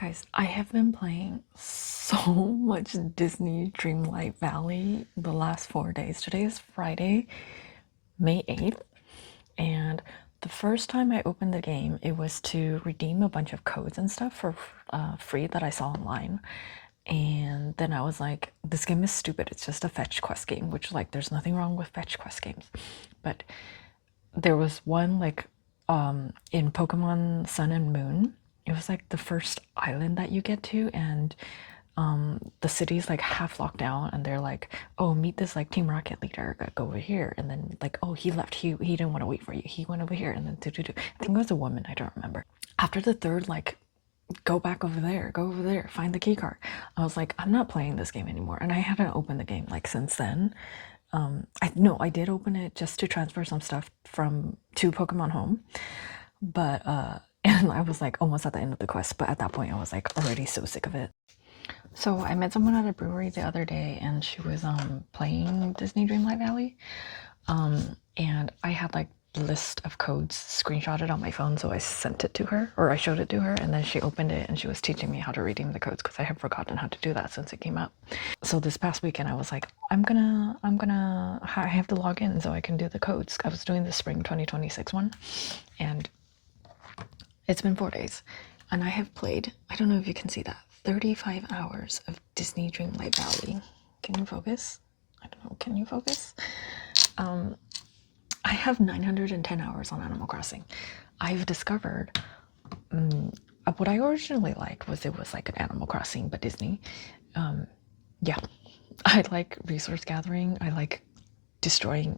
Guys, I have been playing so much Disney Dreamlight Valley the last 4 days. Today is Friday, May 8th, and the first time I opened the game, it was to redeem a bunch of codes and stuff for free that I saw online. And then I was like, this game is stupid. It's just a fetch quest game, which, like, there's nothing wrong with fetch quest games. But there was one, like, in Pokemon Sun and Moon. It was like the first island that you get to, and the city's like half locked down, and they're like, oh, meet this like Team Rocket leader, go over here. And then like, oh, he left, he didn't want to wait for you, he went over here. And then I think it was a woman, I don't remember. After the third, like, go back over there, go over there, find the key card, I was like, I'm not playing this game anymore. And I haven't opened the game like since then. I did open it just to transfer some stuff to Pokemon Home, but and I was like almost at the end of the quest, but at that point I was like already so sick of it. So I met someone at a brewery the other day, and she was playing Disney Dreamlight Valley, and I had like list of codes screenshotted on my phone, so I sent it to her, or I showed it to her, and then she opened it and she was teaching me how to redeem the codes because I had forgotten how to do that since it came out. So this past weekend I was like, I have to log in so I can do the codes. I was doing the spring 2026 one, and it's been 4 days, and I have played, I don't know if you can see that, 35 hours of Disney Dreamlight Valley. Can you focus? I don't know, can you focus? I have 910 hours on Animal Crossing. I've discovered what I originally liked was it was like an Animal Crossing but Disney. Yeah, I like resource gathering. I like destroying,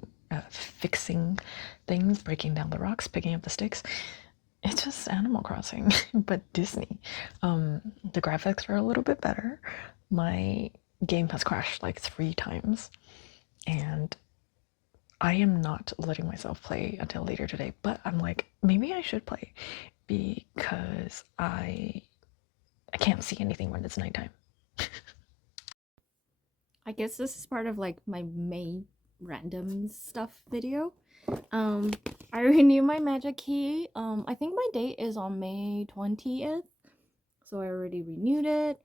fixing things, breaking down the rocks, picking up the sticks. It's just Animal Crossing but Disney. The graphics are a little bit better. My game has crashed like 3 times, and I am not letting myself play until later today, but I'm like, maybe I should play because I can't see anything when it's nighttime. I guess this is part of like my May random stuff video. I renewed my magic key. I think my date is on May 20th, so I already renewed it.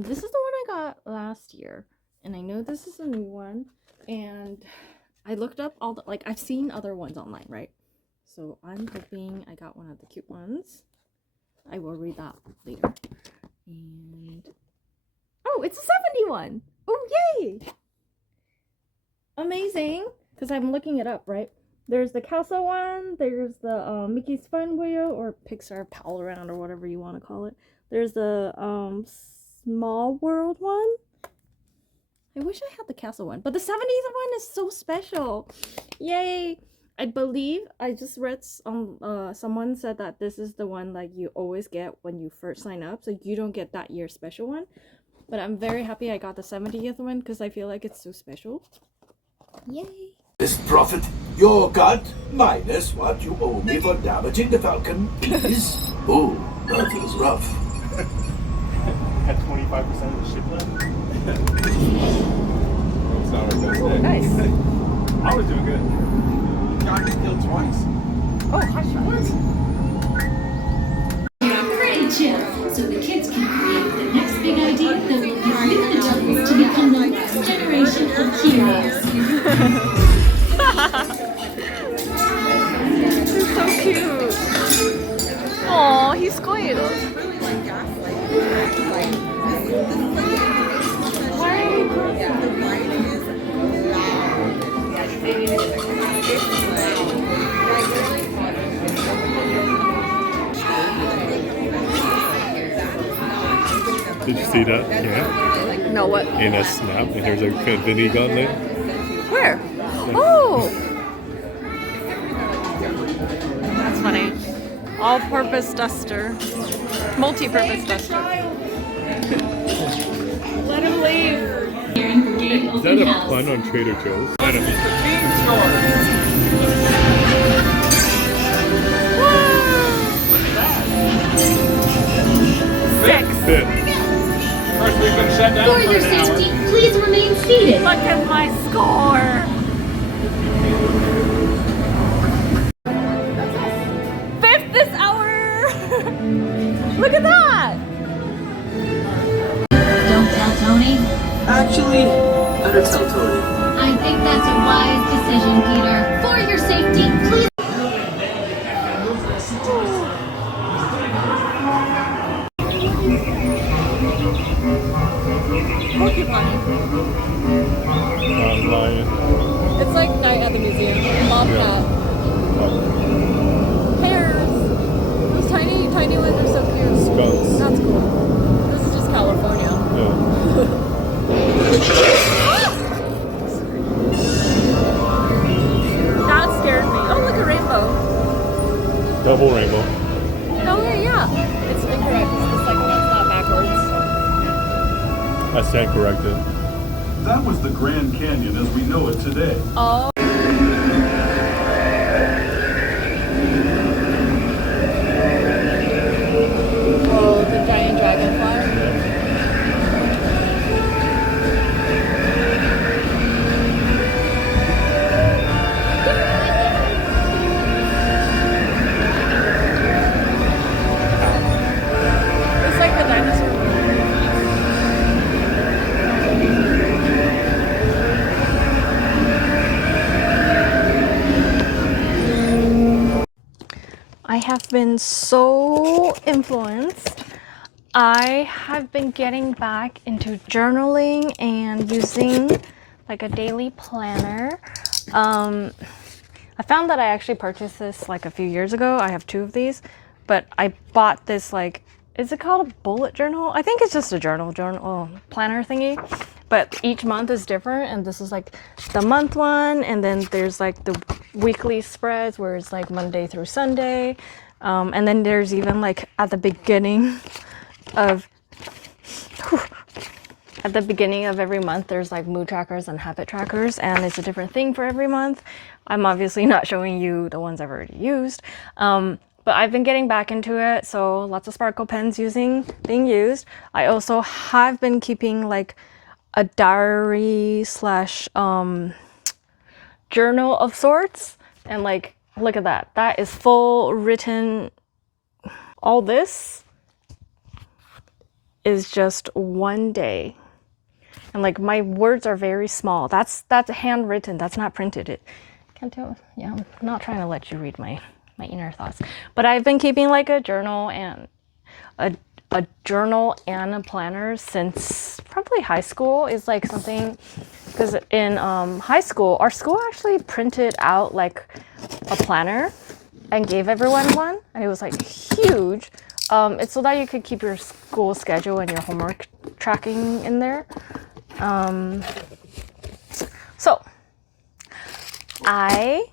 This is the one I got last year, and I know this is a new one, and I looked up all the, like, I've seen other ones online, right? So I'm hoping I got one of the cute ones. I will read that later. And oh, it's a 71. Oh, yay! Amazing. Because I'm looking it up, right? There's the castle one. There's the Mickey's Fun Wheel, or Pixar Pal Around, or whatever you want to call it. There's the Small World one. I wish I had the castle one, but the 70s one is so special. Yay! I believe I just read someone said that this is the one like you always get when you first sign up, so you don't get that year's special one. But I'm very happy I got the 70th one because I feel like it's so special. Yay! This profit, your cut, minus what you owe me for damaging the Falcon, please. Oh, that feels rough. Had 25% of the ship left. Oh, nice. I was doing good. Got me killed twice. Oh, hot shot. Pretty chill, so the kids can create the next big idea that will convince the adults to become the next generation of heroes. He's so cute. Aw, he's squealed. Did you see that? Yeah. No, what? In a snap, and here's a Vinny gun there. Where? Oh! That's funny. All-purpose duster. Multi-purpose duster. Let him leave. Is that a pun on Trader Joe's? Six. First, we've been shut down For your safety, please remain seated. Look at my score. 5th this hour. Look at that. Actually, better tell Tony. I think that's a wise decision, Peter. For your safety, please. Porcupine. Lion. It's like night at the museum. Mom cat. Hares. Those tiny ones are so cute. Skunks. That's cool. This is just California. Yeah. That scared me. Oh, look, a rainbow. Double rainbow. Oh, yeah. It's incorrect. It's the second one's not backwards. I stand corrected. That was the Grand Canyon as we know it today. Oh. Whoa, the giant dragonfly. It's like the dinosaur movie. I have been so influenced. I have been getting back into journaling and using like a daily planner. I found that I actually purchased this like a few years ago. I have 2 of these, but I bought this like, is it called a bullet journal? I think it's just a journal planner thingy, but each month is different, and this is like the month one, and then there's like the weekly spreads where it's like Monday through Sunday, and then there's even like at the beginning of every month there's like mood trackers and habit trackers, and it's a different thing for every month. I'm obviously not showing you the ones I've already used, but I've been getting back into it, so lots of sparkle pens being used. I also have been keeping like a diary slash journal of sorts, and like look at that, that is full written. All this is just one day, and like my words are very small. That's handwritten, that's not printed. It can't tell. Yeah, I'm not trying to let you read my inner thoughts, but I've been keeping like a journal and a journal and a planner since probably high school. Is like something, because in high school our school actually printed out like a planner and gave everyone one, and it was like huge. It's so that you could keep your school schedule and your homework tracking in there. So I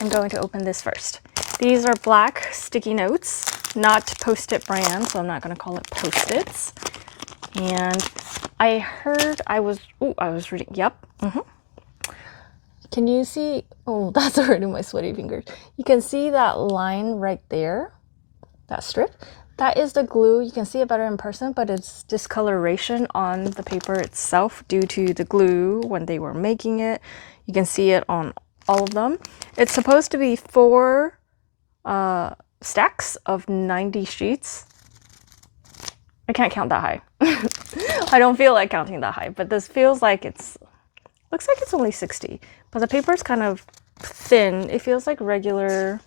am going to open this first. These are black sticky notes, not Post-it brand, so I'm not going to call it Post-its. And I heard I was reading. Yep. Can you see? Oh, that's already my sweaty fingers. You can see that line right there, that strip. That is the glue. You can see it better in person, but it's discoloration on the paper itself due to the glue when they were making it. You can see it on all of them. It's supposed to be 4 stacks of 90 sheets. I can't count that high. I don't feel like counting that high, but this feels like looks like it's only 60, but the paper is kind of thin. It feels like regular,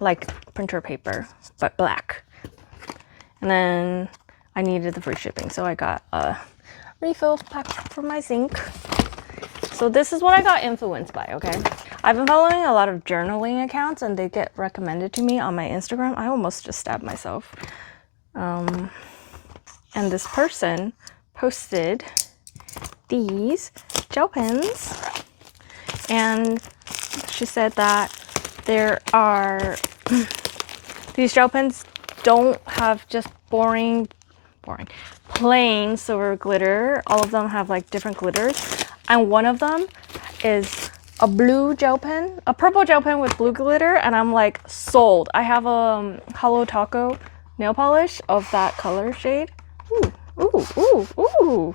like printer paper, but black. And then I needed the free shipping, so I got a refill pack for my zinc. So this is what I got influenced by, okay? I've been following a lot of journaling accounts, and they get recommended to me on my Instagram. I almost just stabbed myself. And this person posted these gel pens, and she said that there are these gel pens don't have just plain silver glitter. All of them have like different glitters, and one of them is a blue gel pen, a purple gel pen with blue glitter, and I'm like sold. I have a Hollow Taco nail polish of that color shade. Ooh, ooh, ooh, ooh,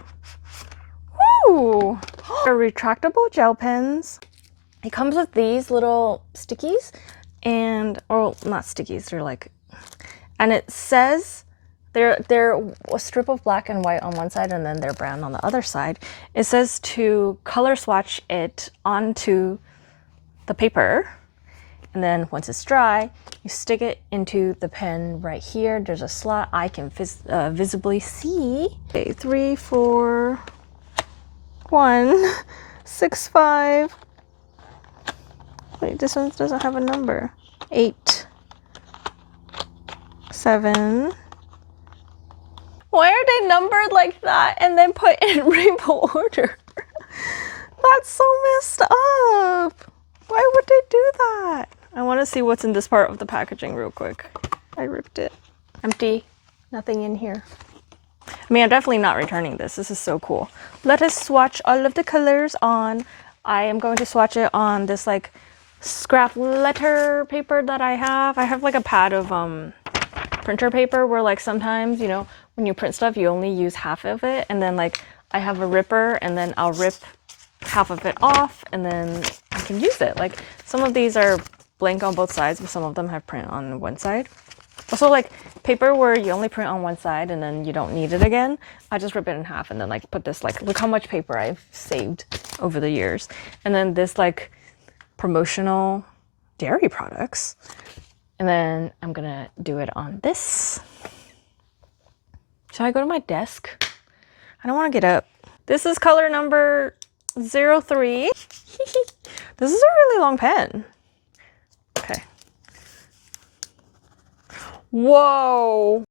ooh. They're retractable gel pens. It comes with these little stickies, and or not stickies, they're like, and it says They're a strip of black and white on one side and then they're brown on the other side. It says to color swatch it onto the paper, and then once it's dry, you stick it into the pen right here. There's a slot I can visibly see. Okay, 3, 4, 1, 6, 5. Wait, this one doesn't have a number. 8, 7. Why are they numbered like that and then put in rainbow order? That's so messed up. Why would they do that? I want to see what's in this part of the packaging real quick. I ripped it. Empty. Nothing in here. I mean, I'm definitely not returning this. This is so cool. Let us swatch all of the colors on. I am going to swatch it on this like scrap letter paper that I have. I have like a pad of printer paper where like sometimes, you know, when you print stuff, you only use half of it. And then like I have a ripper and then I'll rip half of it off and then I can use it. Like some of these are blank on both sides, but some of them have print on one side. Also like paper where you only print on one side and then you don't need it again. I just rip it in half and then like put this, like, look how much paper I've saved over the years. And then this like promotional dairy products. And then I'm gonna do it on this. Should I go to my desk? I don't want to get up. This is color number 03. This is a really long pen. Okay. Whoa.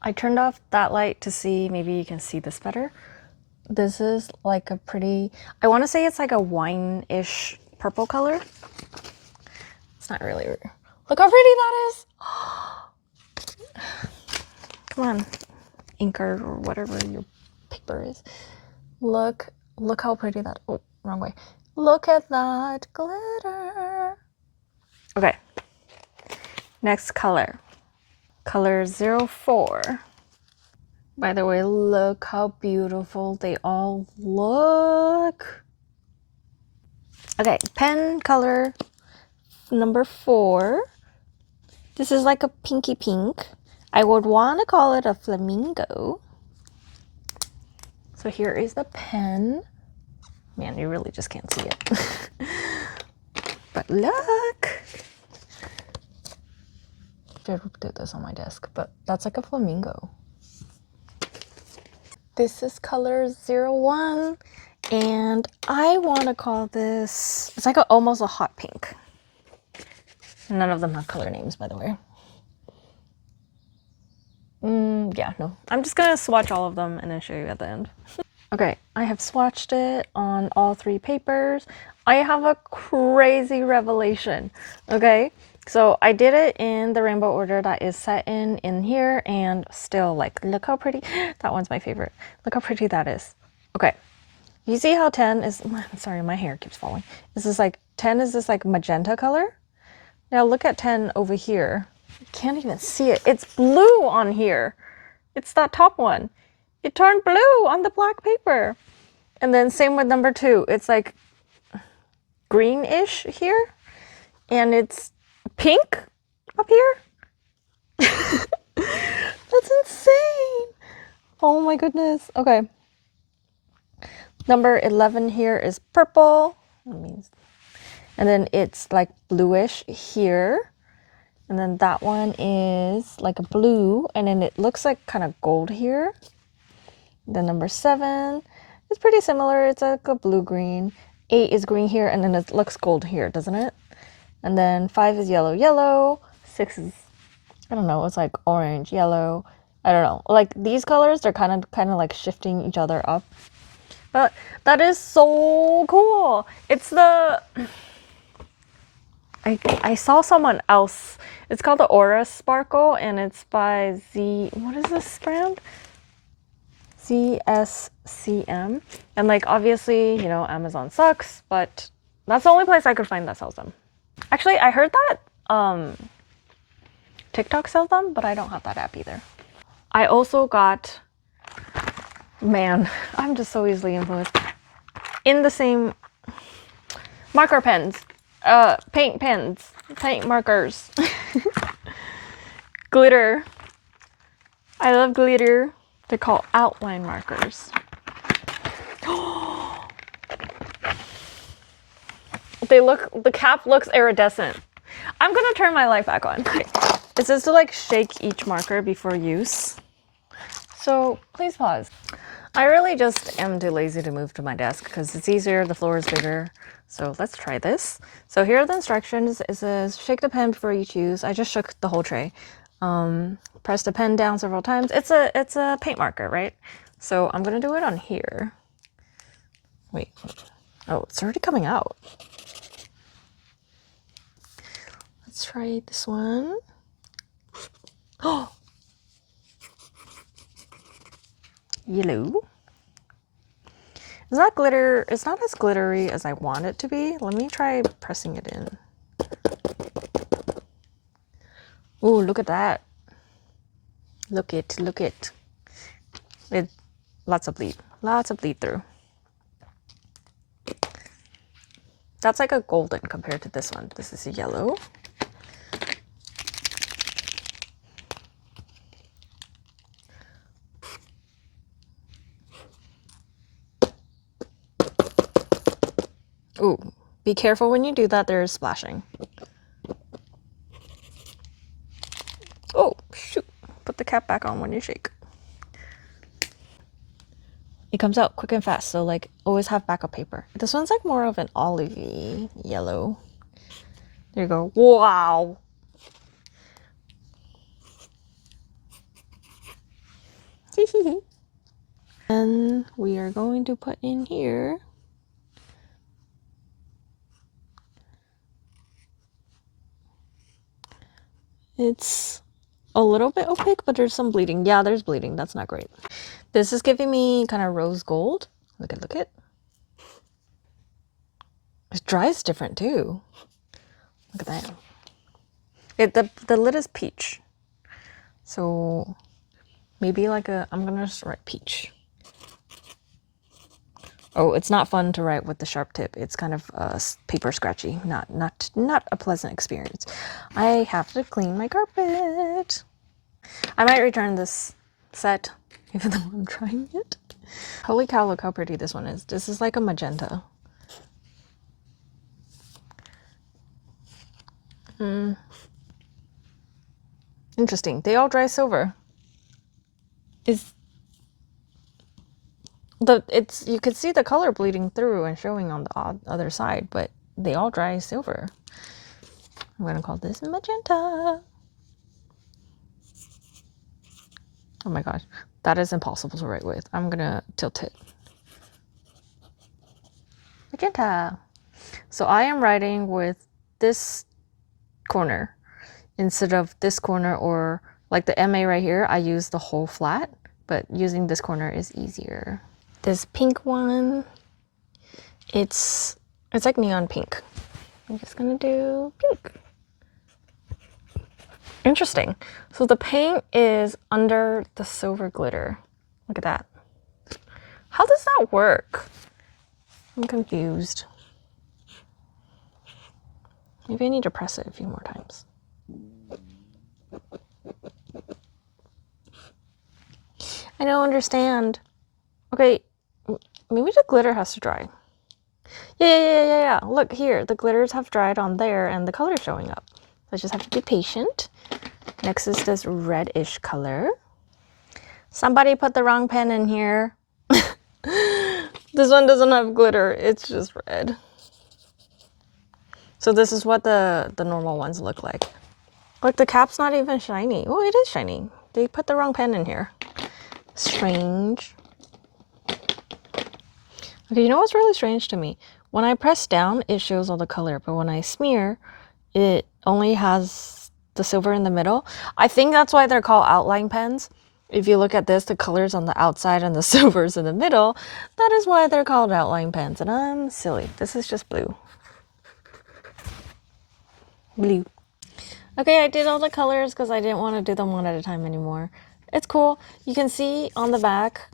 I turned off that light to see, maybe you can see this better. This is like a pretty, I want to say it's like a wine-ish purple color. It's not really, look how pretty that is. Come on, inker or whatever your paper is. Look how pretty that, oh, wrong way. Look at that glitter. Okay, next color. Color 04. By the way, look how beautiful they all look. Okay, pen color number 4. This is like a pinky pink. I would want to call it a flamingo. So here is the pen. Man, you really just can't see it. But look. I did this on my desk, but that's like a flamingo. This is color 01, and I want to call this, it's like almost a hot pink. None of them have color names, by the way. Yeah, no. I'm just gonna swatch all of them and then show you at the end. Okay, I have swatched it on all 3 papers. I have a crazy revelation, okay? So I did it in the rainbow order that is set in here, and still, like, look how pretty. That one's my favorite. Look how pretty that is. Okay, you see how 10 is, sorry, my hair keeps falling. This is like, 10 is this like magenta color. Now look at 10 over here. You can't even see it. It's blue on here. It's that top one. It turned blue on the black paper. And then same with number 2. It's like greenish here, and it's pink up here. That's insane. Oh my goodness. Okay. Number 11 here is purple. That means, and then it's like bluish here. And then that one is like a blue, and then it looks like kind of gold here. Then number 7 is pretty similar. It's like a blue-green. 8 is green here, and then it looks gold here, doesn't it? And then 5 is yellow. 6 is, I don't know, it's like orange, yellow. I don't know. Like these colors, they're kind of like shifting each other up. But that is so cool. It's the, I saw someone else. It's called the Aura Sparkle, and it's by what is this brand? ZSCM. And like obviously, you know, Amazon sucks, but that's the only place I could find that sells them. Actually, I heard that TikTok sells them, but I don't have that app either. I also got, man, I'm just so easily influenced. In the same, marker pens, paint pens, paint markers, glitter. I love glitter. They're called outline markers. The cap looks iridescent. I'm gonna turn my light back on. It says to like shake each marker before use. So please pause. I really just am too lazy to move to my desk because it's easier, the floor is bigger. So let's try this. So here are the instructions. It says shake the pen before each use. I just shook the whole tray. Press the pen down several times. It's a paint marker, right? So I'm gonna do it on here. Wait. Oh, it's already coming out. Let's try this one. Oh, yellow. It's not glitter. It's not as glittery as I want it to be. Let me try pressing it in. Ooh, look at that. Look it. It lots of bleed through. That's like a golden compared to this one. This is a yellow. Ooh, be careful when you do that, there's splashing. Oh, shoot. Put the cap back on when you shake. It comes out quick and fast, so like always have backup paper. This one's like more of an olivey yellow. There you go. Wow. And we are going to put in here. It's a little bit opaque, but there's some bleeding. Yeah, there's bleeding. That's not great. This is giving me kind of rose gold. Look at. It dries different too. Look at that. The lid is peach. So maybe like I'm gonna just write peach. Oh, it's not fun to write with the sharp tip. It's kind of paper scratchy. Not a pleasant experience. I have to clean my carpet. I might return this set, even though I'm trying it. Holy cow, look how pretty this one is. This is like a magenta. Interesting. They all dry silver. You could see the color bleeding through and showing on the other side, but they all dry silver. I'm gonna call this magenta. Oh my gosh, that is impossible to write with. I'm gonna tilt it. Magenta. So I am writing with this corner instead of this corner, or like the MA right here, I use the whole flat, but using this corner is easier. This pink one, it's like neon pink. I'm just gonna do pink. Interesting. So the paint is under the silver glitter. Look at that. How does that work? I'm confused. Maybe I need to press it a few more times. I don't understand. Okay, maybe the glitter has to dry. Yeah. Look here, the glitters have dried on there and the color's showing up. So I just have to be patient. Next is this reddish color. Somebody put the wrong pen in here. This one doesn't have glitter, it's just red. So this is what the normal ones look like. Look, the cap's not even shiny. Oh, it is shiny. They put the wrong pen in here. Strange. Okay, you know what's really strange to me? When I press down, it shows all the color, but when I smear, it only has the silver in the middle. I think that's why they're called outline pens. If you look at this, the color's on the outside and the silver's in the middle. That is why they're called outline pens, and I'm silly. This is just blue. Blue. Okay, I did all the colors because I didn't want to do them one at a time anymore. It's cool. You can see on the back,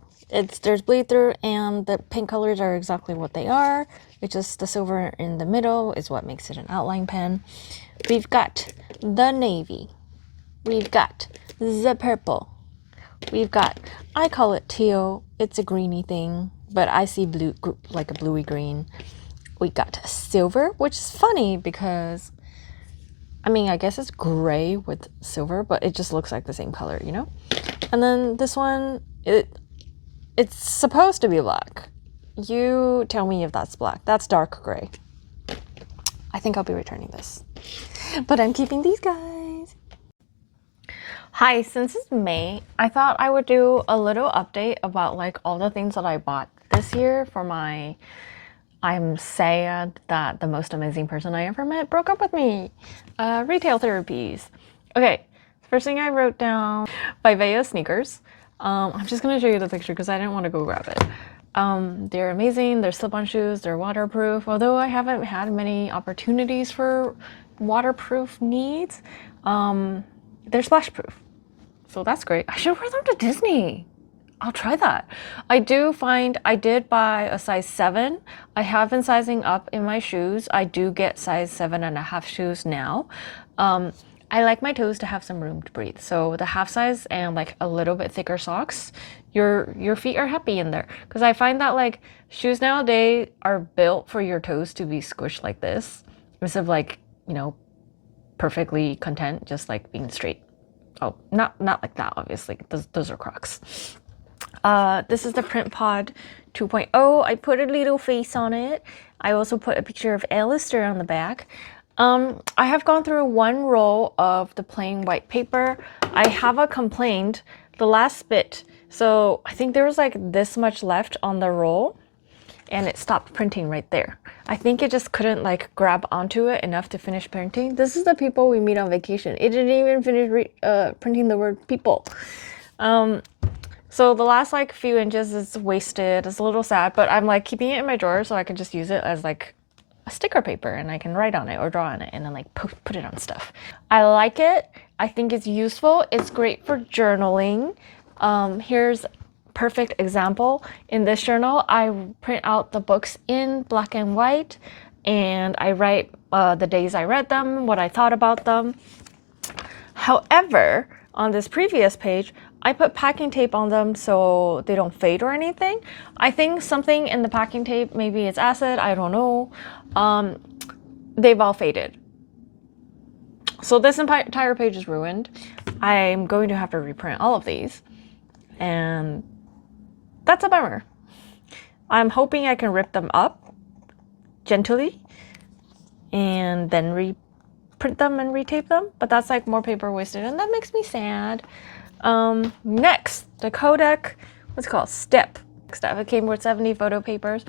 there's bleed through and the pink colors are exactly what they are. It's just the silver in the middle is what makes it an outline pen. We've got the navy. We've got the purple. we've got, I call it teal. It's a greeny thing, but I see blue, like a bluey green. We got silver, which is funny because, I mean, I guess it's gray with silver, but it just looks like the same color, you know? And then this one, it's supposed to be black. You tell me if that's black. That's dark gray. I think I'll be returning this. But I'm keeping these guys. Hi, since it's May, I thought I would do a little update about like all the things that I bought this year for my I'm sad that the most amazing person I ever met broke up with me. Retail therapies. Okay, first thing I wrote down by Vivia Sneakers. I'm just gonna show you the picture because I didn't want to go grab it. They're amazing. They're slip-on shoes. They're waterproof. Although I haven't had many opportunities for waterproof needs, they're splash-proof. So that's great. I should wear them to Disney. I'll try that. I did buy a size 7. I have been sizing up in my shoes. I do get size 7.5 shoes now. I like my toes to have some room to breathe. So the half size and like a little bit thicker socks, your feet are happy in there. Because I find that like shoes nowadays are built for your toes to be squished like this, instead of like, you know, perfectly content, just like being straight. Oh, not like that, obviously. Those are Crocs. This is the Print Pod 2.0. I put a little face on it. I also put a picture of Alistair on the back. I have gone through one roll of the plain white paper. I have a complaint, the last bit. So I think there was like this much left on the roll and it stopped printing right there. I think it just couldn't like grab onto it enough to finish printing. This is the people we meet on vacation. It didn't even finish printing the word people. So the last like few inches is wasted. It's a little sad, but I'm like keeping it in my drawer so I can just use it as like a sticker paper and I can write on it or draw on it and then like put it on stuff. I like it. I think it's useful. It's great for journaling. Here's perfect example. In this journal, I print out the books in black and white and I write the days I read them, what I thought about them. However, on this previous page, I put packing tape on them so they don't fade or anything. I think something in the packing tape, maybe it's acid, I don't know. They've all faded. So this entire page is ruined. I'm going to have to reprint all of these. And that's a bummer. I'm hoping I can rip them up gently and then reprint them and retape them, but that's like more paper wasted and that makes me sad. Next, the Kodak, what's it called? Step. It came with 70 photo papers.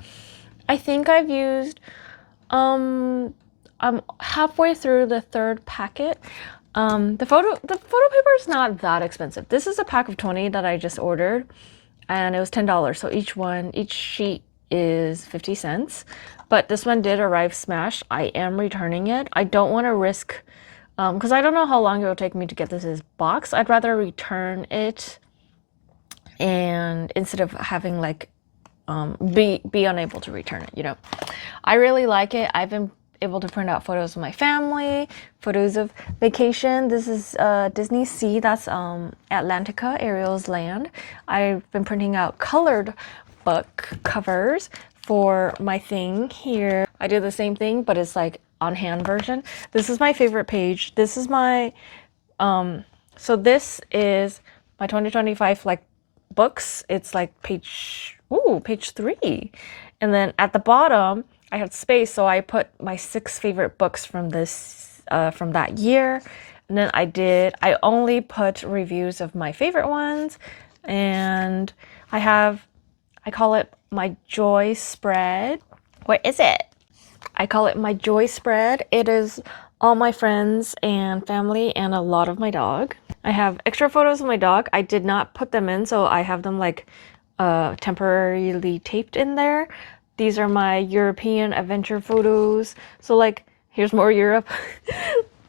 I think I've used, I'm halfway through the third packet. The photo paper is not that expensive. This is a pack of 20 that I just ordered and it was $10. So each sheet is 50 cents. But this one did arrive smashed. I am returning it. I don't want to risk, because I don't know how long it will take me to get this box. I'd rather return it and instead of having like be unable to return it, you know. I really like it. I've been able to print out photos of my family, photos of vacation. This is Disney Sea, that's Atlantica, Ariel's land. I've been printing out colored book covers for my thing here. I do the same thing, but it's like on hand version. This is my favorite page. This is my so this is my 2025 like books. It's like page 3, and then at the bottom I had space, so I put my 6 favorite books from this from that year. And then I only put reviews of my favorite ones, and I call it my joy spread. Where is it? I call it my joy spread. It is all my friends and family and a lot of my dog. I have extra photos of my dog. I did not put them in, so I have them like temporarily taped in there. These are my European adventure photos. So like, here's more Europe.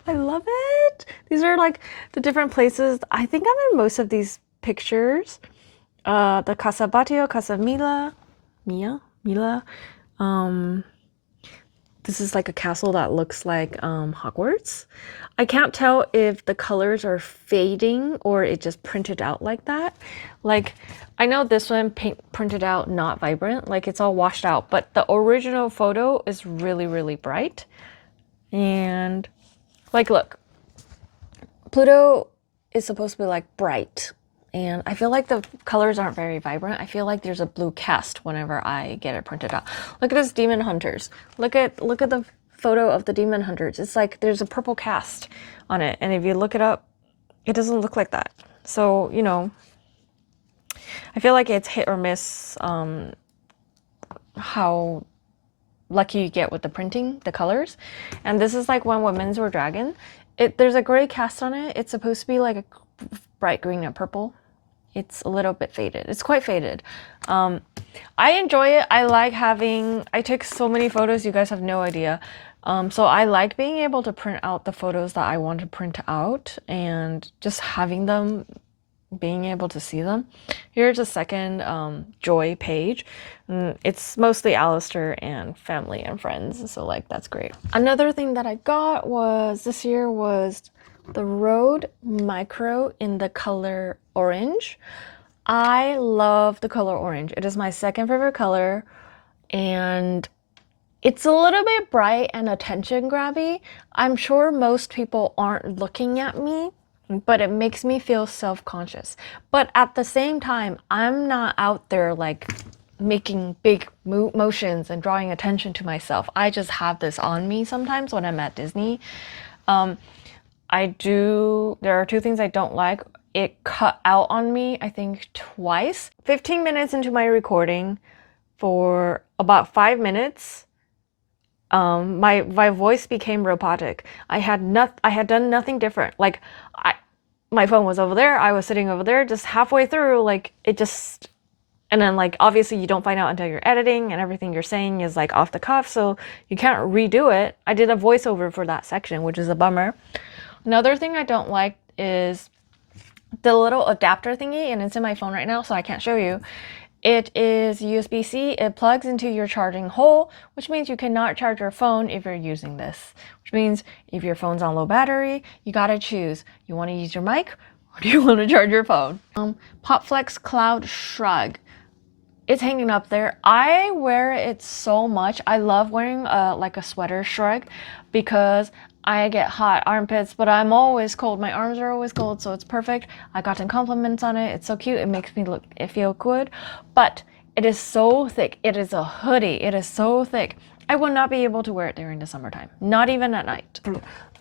I love it. These are like the different places. I think I'm in most of these pictures. The Casa Batio, Casa Mila. This is like a castle that looks like Hogwarts. I can't tell if the colors are fading or it just printed out like that. Like, I know this one printed out not vibrant, like it's all washed out, but the original photo is really, really bright. And like, look, Pluto is supposed to be like bright. And I feel like the colors aren't very vibrant. I feel like there's a blue cast whenever I get it printed out. Look at this Demon Hunters. Look at the photo of the Demon Hunters. It's like there's a purple cast on it. And if you look it up, it doesn't look like that. So, you know, I feel like it's hit or miss how lucky you get with the printing, the colors. And this is like when Women's Were Dragon. There's a gray cast on it. It's supposed to be like a bright green and purple. It's a little bit faded. It's quite faded. I enjoy it. I take so many photos, you guys have no idea. So I like being able to print out the photos that I want to print out and just having them, being able to see them. Here's a second Joy page. It's mostly Alistair and family and friends, so like that's great. Another thing that I got was this year was the Rode Micro in the color orange. I love the color orange. It is my second favorite color, and it's a little bit bright and attention grabby. I'm sure most people aren't looking at me, but it makes me feel self-conscious. But at the same time, I'm not out there like making big motions and drawing attention to myself. I just have this on me sometimes when I'm at Disney. There are two things I don't like. It cut out on me, I think twice. 15 minutes into my recording, for about 5 minutes, my voice became robotic. I had done nothing different. Like my phone was over there, I was sitting over there, just halfway through, like it just, and then like obviously you don't find out until you're editing and everything you're saying is like off the cuff, so you can't redo it. I did a voiceover for that section, which is a bummer. Another thing I don't like is the little adapter thingy, and it's in my phone right now, so I can't show you. It is USB-C. It plugs into your charging hole, which means you cannot charge your phone if you're using this. Which means if your phone's on low battery, you gotta choose. You want to use your mic, or do you want to charge your phone? Popflex Cloud Shrug. It's hanging up there. I wear it so much. I love wearing like a sweater shrug because I get hot armpits, but I'm always cold. My arms are always cold, so it's perfect. I gotten compliments on it. It's so cute. It makes me feel good, but it is so thick. It is a hoodie. It is so thick. I will not be able to wear it during the summertime, not even at night.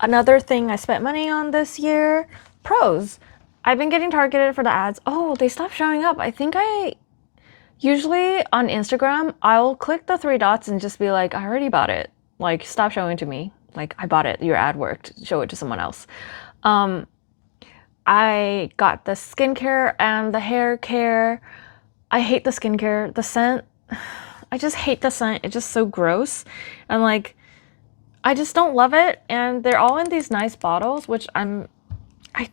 Another thing I spent money on this year, Prose. I've been getting targeted for the ads. Oh, they stopped showing up. I think usually on Instagram, I'll click the 3 dots and just be like, I already bought it. Like, stop showing to me. Like, I bought it, your ad worked, show it to someone else. I got the skincare and the hair care. I hate the skincare. The scent, I just hate the scent. It's just so gross. And like, I just don't love it. And they're all in these nice bottles, which I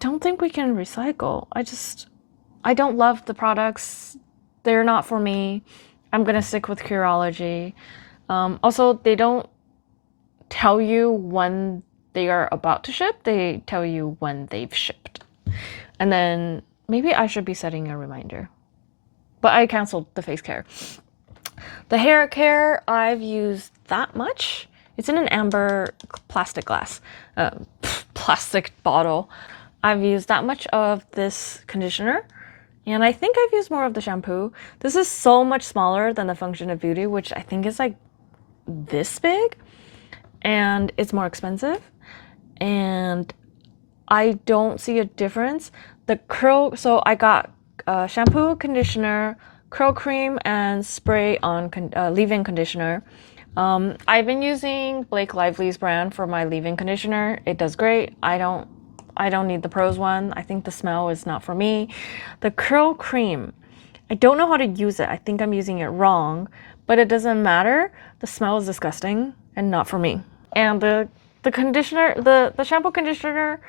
don't think we can recycle. I don't love the products. They're not for me. I'm gonna stick with Curology. Also, they don't tell you when they are about to ship. They tell you when they've shipped. And then maybe I should be setting a reminder. But I canceled the face care. The hair care, I've used that much. It's in an amber plastic glass, plastic bottle. I've used that much of this conditioner. And I think I've used more of the shampoo. This is so much smaller than the Function of Beauty, which I think is like this big. And it's more expensive. And I don't see a difference. So I got shampoo, conditioner, curl cream, and spray on leave-in conditioner. I've been using Blake Lively's brand for my leave-in conditioner. It does great. I don't need the Prose one. I think the smell is not for me. The curl cream, I don't know how to use it. I think I'm using it wrong, but it doesn't matter. The smell is disgusting and not for me. And the conditioner, the shampoo conditioner,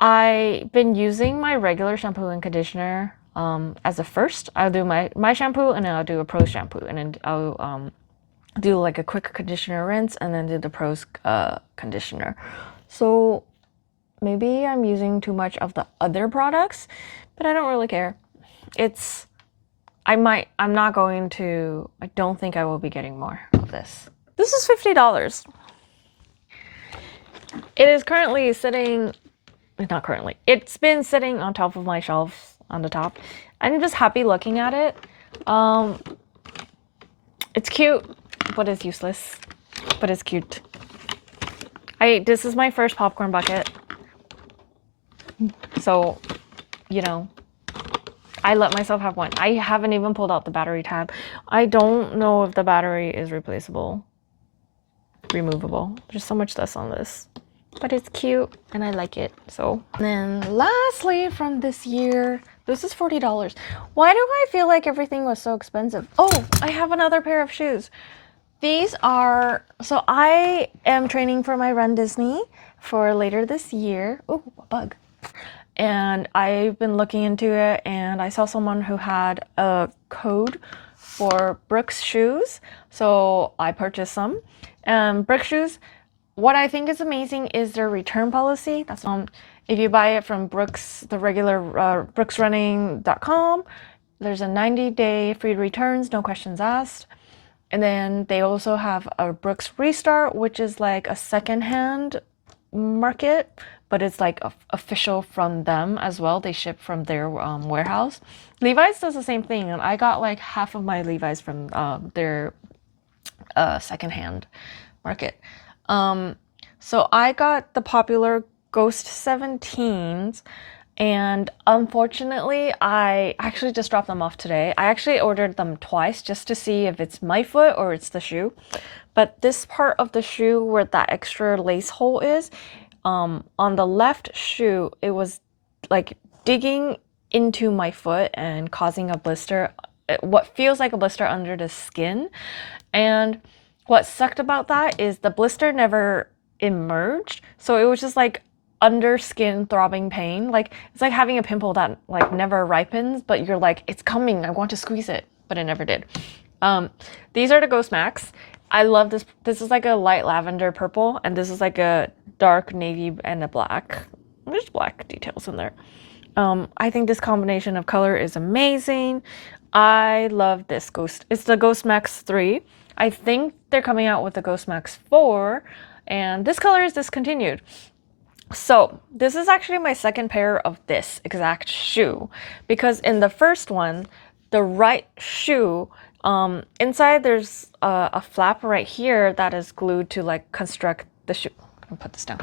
I've been using my regular shampoo and conditioner as a first. I'll do my shampoo, and then I'll do a Prose shampoo, and then I'll do like a quick conditioner rinse and then do the Prose conditioner. So maybe I'm using too much of the other products, but I don't really care. I don't think I will be getting more of this. This is $50. It is currently sitting, not currently, it's been sitting on top of my shelves on the top. I'm just happy looking at it. It's cute, but it's useless, but it's cute. This is my first popcorn bucket. So, you know, I let myself have one. I haven't even pulled out the battery tab. I don't know if the battery is removable. There's so much dust on this, but it's cute and I like it. So, and then lastly from this year, this is $40. Why do I feel like everything was so expensive? Oh, I have another pair of shoes. These are, so I am training for my Run Disney for later this year. Oh, a bug. And I've been looking into it and I saw someone who had a code for Brooks shoes. So I purchased some. Brooks shoes, what I think is amazing is their return policy. That's if you buy it from Brooks, the regular brooksrunning.com, there's a 90-day free returns, no questions asked. And then they also have a Brooks Restart, which is like a secondhand market, but it's like official from them as well. They ship from their warehouse. Levi's does the same thing, and I got like half of my Levi's from their secondhand market. So I got the popular Ghost 17s, and unfortunately I actually just dropped them off today. I actually ordered them twice just to see if it's my foot or it's the shoe. But this part of the shoe where that extra lace hole is, on the left shoe, it was like digging into my foot and causing a blister, what feels like a blister under the skin. And what sucked about that is the blister never emerged, so it was just like under skin throbbing pain. Like it's like having a pimple that like never ripens, but you're like, it's coming, I want to squeeze it, but it never did. These are the Ghost Max. I love this. This is like a light lavender purple, and this is like a dark navy and a black. There's black details in there. I think this combination of color is amazing. I love this Ghost. It's the Ghost Max 3. I think they're coming out with the Ghost Max 4, and this color is discontinued. So this is actually my second pair of this exact shoe, because in the first one, the right shoe, inside there's a flap right here that is glued to like construct the shoe. I'm gonna put this down.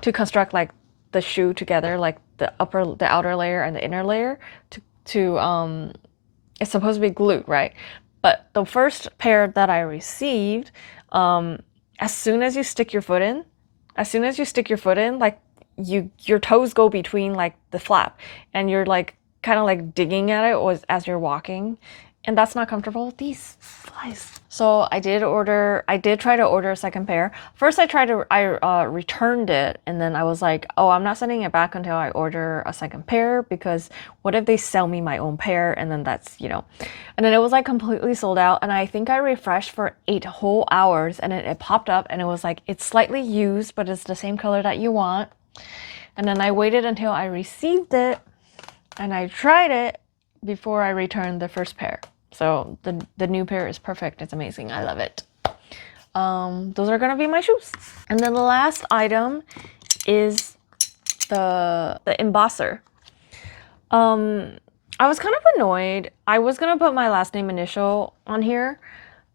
To construct like the shoe together, like the outer layer and the inner layer it's supposed to be glued, right? But the first pair that I received, as soon as you stick your foot in, like your toes go between like the flap, and you're like kind of like digging at it as you're walking, and that's not comfortable. These flies. So I did try to order a second pair. First I returned it, and then I was like, oh, I'm not sending it back until I order a second pair, because what if they sell me my own pair, and then that's, you know. And then it was like completely sold out, and I think I refreshed for 8 whole hours, and it popped up and it was like, it's slightly used, but it's the same color that you want. And then I waited until I received it and I tried it before I returned the first pair. So the new pair is perfect. It's amazing. I love it. Those are gonna be my shoes. And then the last item is the Embosser. I was kind of annoyed. I was gonna put my last name initial on here,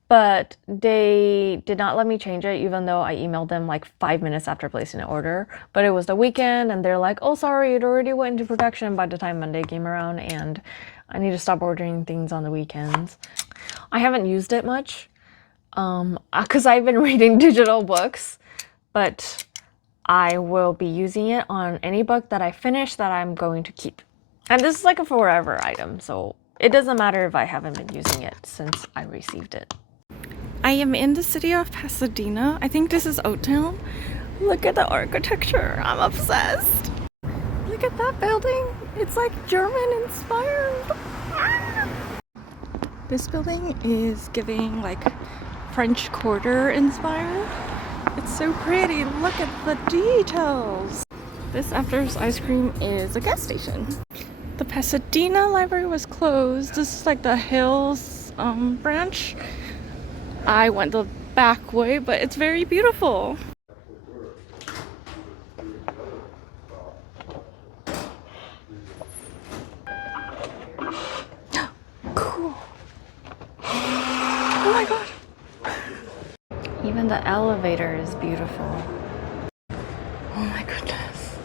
but they did not let me change it, even though I emailed them like 5 minutes after placing an order. But it was the weekend, and they're like, oh, sorry, it already went into production by the time Monday came around, and I need to stop ordering things on the weekends. I haven't used it much, because I've been reading digital books, but I will be using it on any book that I finish that I'm going to keep. And this is like a forever item, so it doesn't matter if I haven't been using it since I received it. I am in the city of Pasadena. I think this is Oaktown. Look at the architecture. I'm obsessed. Look at that building. It's like German inspired. Ah! This building is giving like French Quarter inspired. It's so pretty. Look at the details. This After's ice cream is a gas station. The Pasadena library was closed. This is like the Hills branch. I went the back way, but it's very beautiful. Cool. Oh my god. Even the elevator is beautiful. Oh my goodness.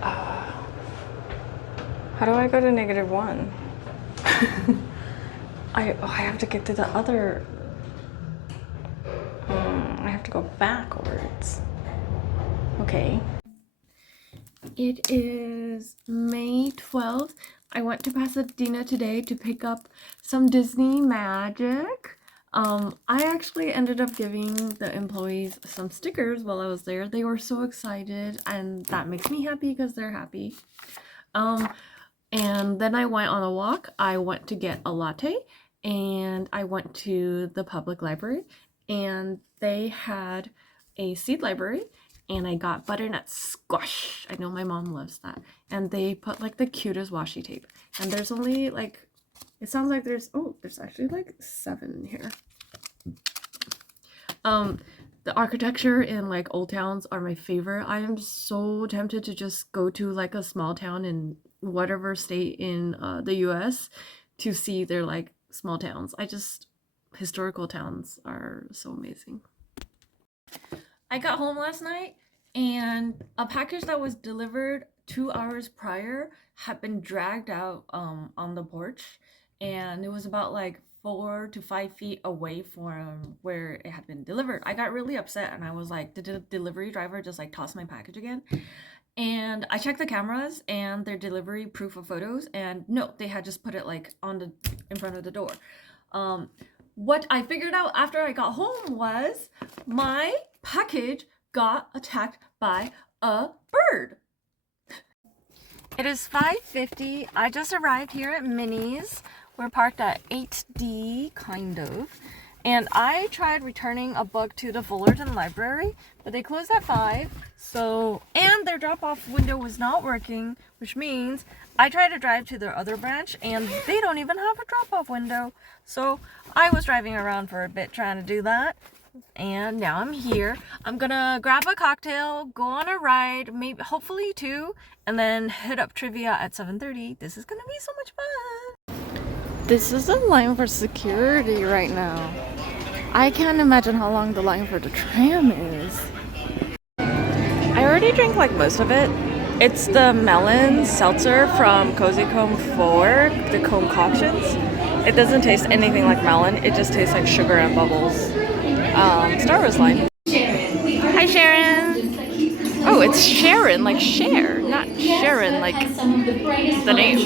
How do I go to -1? I have to get to the other. I have to go backwards. Okay. It is May 12th. I went to Pasadena today to pick up some Disney magic. I actually ended up giving the employees some stickers while I was there. They were so excited, and that makes me happy because they're happy. And then I went on a walk. I went to get a latte, and I went to the public library, and they had a seed library, and I got butternut squash. I know my mom loves that. And they put like the cutest washi tape. And there's only like, it sounds like there's actually like 7 in here. The architecture in like old towns are my favorite. I am so tempted to just go to like a small town in whatever state in the US to see their like small towns. Historical towns are so amazing. I got home last night and a package that was delivered 2 hours prior had been dragged out on the porch, and it was about like 4 to 5 feet away from where it had been delivered. I got really upset and I was like, did the delivery driver just like toss my package again? And I checked the cameras and their delivery proof of photos, and no, they had just put it like in front of the door. What I figured out after I got home was my package got attacked by a bird. It is 5:50. I just arrived here at Minnie's. We're parked at 8D, kind of. And I tried returning a book to the Fullerton Library, but they closed at 5. And their drop-off window was not working, which means I tried to drive to their other branch, and they don't even have a drop-off window. So I was driving around for a bit trying to do that. And now I'm here. I'm gonna grab a cocktail, go on a ride, maybe hopefully 2, and then hit up trivia at 7:30. This is gonna be so much fun. This is the line for security right now. I can't imagine how long the line for the tram is. I already drank like most of it. It's the melon seltzer from Cozy Comb 4, the concoctions. It doesn't taste anything like melon. It just tastes like sugar and bubbles. Star Wars line. Hi, Sharon. Oh, it's Sharon, like Cher, not Sharon, like the name.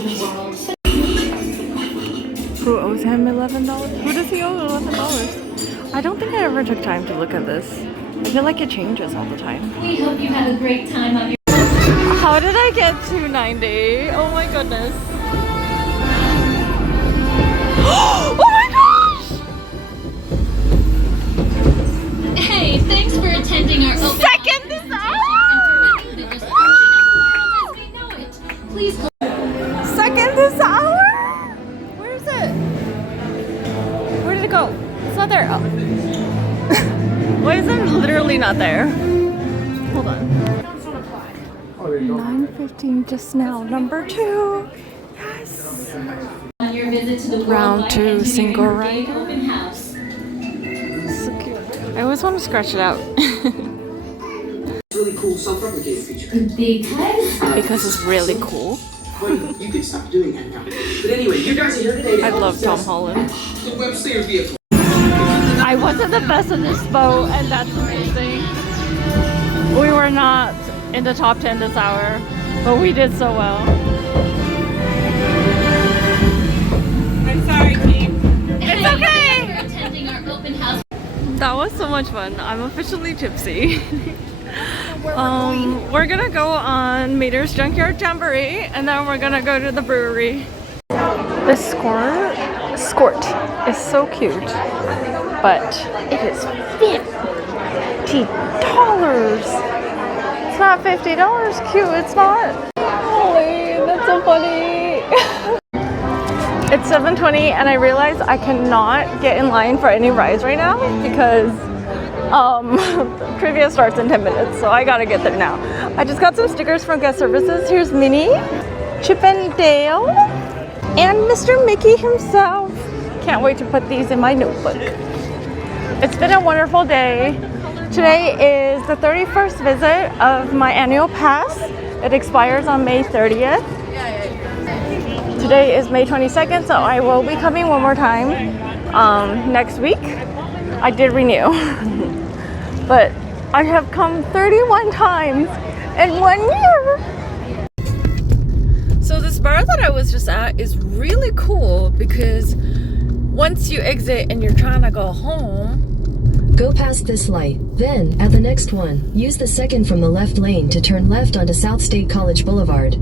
Who owes him $11? Who does he owe $11? I don't think I ever took time to look at this. I feel like it changes all the time. We hope you have a great time on your. How did I get $2.90? Oh my goodness. Oh my gosh! Hey, thanks for attending our open Second this hour! Please go. Second this hour? Where is it? Where did it go? It's not there. Oh. Why is it literally not there? Hold on. 9:15 just now. Number 2. Yes. On your visit to the Round 2 single ride rider. open house. So cute. I always want to scratch it out. Really cool self-replicating feature. Because it's really cool. Wait, you can stop doing that now. But anyway, you guys are here today. I love Tom Holland. The web slayer vehicle. I wasn't the best in this boat, and that's amazing. We were not in the top 10 this hour, but we did so well. I'm sorry, team. It's okay! For attending our open house. That was so much fun. I'm officially tipsy. We're gonna go on Mater's Junkyard Jamboree, and then we're gonna go to the brewery. The score skirt is so cute, but it is $50. It's not $50 cute, it's not. Holy, that's so funny. It's 7:20 and I realize I cannot get in line for any rides right now because trivia starts in 10 minutes, so I gotta get there now. I just got some stickers from guest services. Here's Minnie, Chip and Dale, and Mr. Mickey himself. Can't wait to put these in my notebook. It's been a wonderful day. Today is the 31st visit of my annual pass. It expires on May 30th. Today is May 22nd, so I will be coming one more time next week. I did renew, but I have come 31 times in 1 year. So this bar that I was just at is really cool because once you exit and you're trying to go home, go past this light, then, at the next one, use the second from the left lane to turn left onto South State College Boulevard.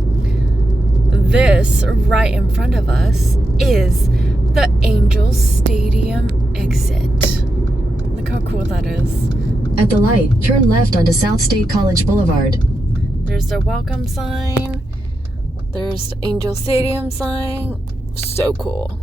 this right in front of us is the Angels Stadium exit. Look how cool that is. At the light, turn left onto South State College Boulevard. There's the welcome sign. There's the Angel Stadium sign. So cool.